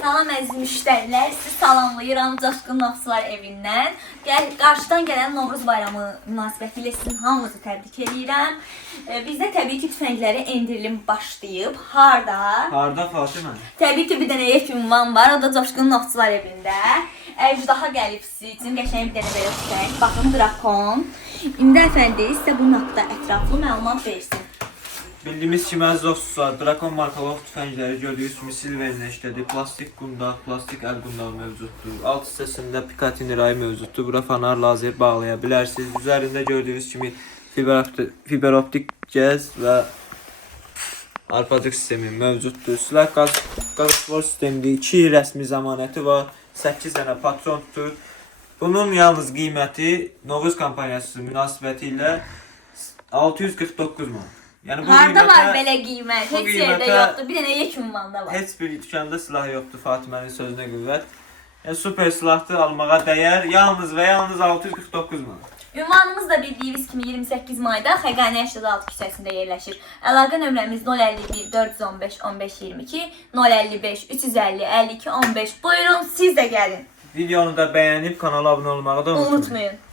Salam əziz müştərilər, sizi salamlayıram Coşqun Novçular evindən. Qarşıdan gələn Novruz bayramı münasibətilə sizin hamınızı təbrik edirəm. Bizdə təbii ki, tüfəngləri endirim başlayıb. Harda? Harda Fatimə? Təbii ki, bir dənə ünvan var, o da Coşqun Novçular evində. Əjdaha gəlib sizin üçün qəşəng bir dənə belə tüfəng. Baxın, Drakon. İndi əfəndi sizə bunun haqqında ətraflı məlumat versin. Bildiyimiz kimi əziz dostlar, Drakon markalı tüfəngləri gördüyünüz kimi silverinə işlədir. Plastik qundaq, plastik əl qundağı mövcuddur. Alt hissəsində Picatinny rayı mövcuddur. Bura fanar, lazer bağlaya bilərsiniz. Üzərində gördüyünüz kimi fiber optik cəz və arpacıq sistemi mövcuddur. Silah qazışvor sistemidir. 2 rəsmi zəmanəti var. 8 dənə patron tutur. Bunun yalnız qiyməti Novruz kampaniyası münasibəti ilə 649 manat. Yəni bu harda var belə qiymət? bu Heç yerdə yoxdur. Bir dənə ünvanda var. Heç bir dükanda silah yoxdur, Fatimənin sözünə qüvvət. Yəni super silahdır, almağa dəyər. Yalnız və yalnız 649 manat. Ünvanımız da bildiyiniz kimi 28 mayda Xəqani 86 küçəsində yerləşir. Əlaqə nömrəmiz 051 415 15 22, 055 350 52 15. Buyurun, siz də gəlin. Videonu da bəyənib kanala abunə olmağı da unutmayın.